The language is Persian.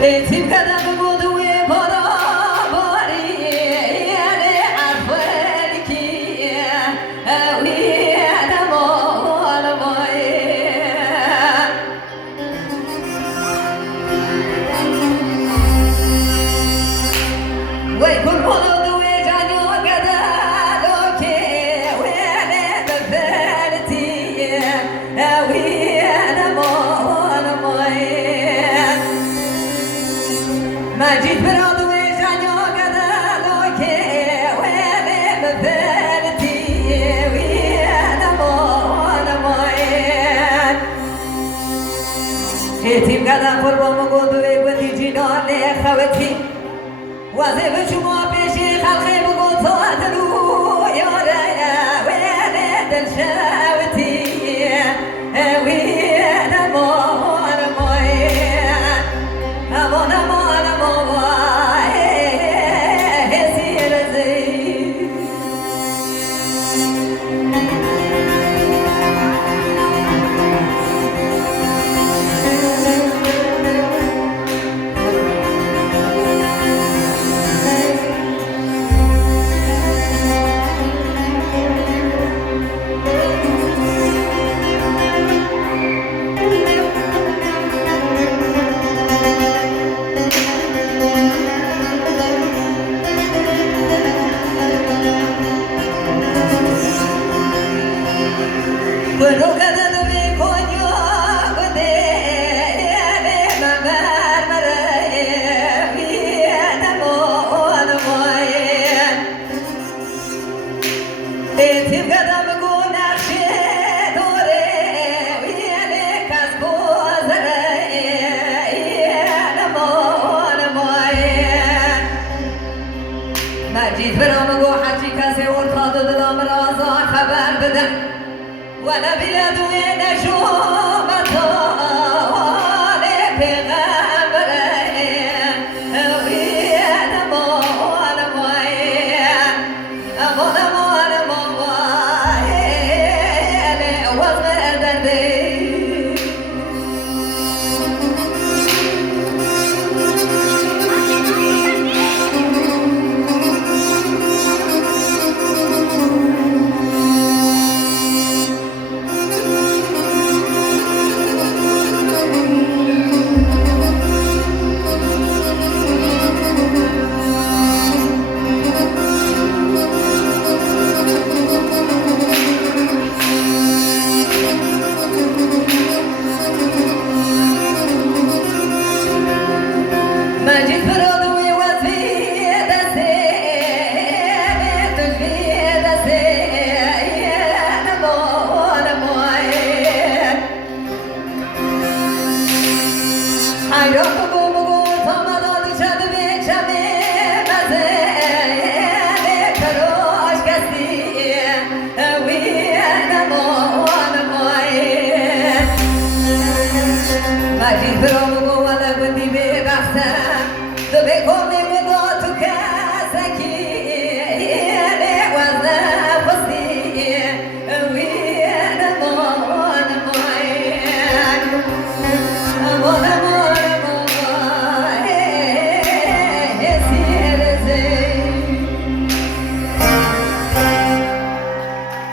تيم كذا بقودوي برابري يعني عفوانك أوي أنا مولا ويكون بقودوي جانيو كذا دوكي وأنا دفرتي أوي أنا مولا ما جيت برادوي جانيو كذا دوكي ويلي مثلتي ويانا مولا موين جيتي كذا قربو مقودوي ودي جينوني خوتي وزي بشمو بيشي خلقي بقود صادرو يا ريا ويلي دلشاوتي ويانا مولا موين أبونا مولا جيت برام وحكي كاسي والخاطر الامراض خبر بده وانا بلاد وين اشوف طالي بغمرين ويانا مولا موين مولا مولا موين وصغر دردي I don't know.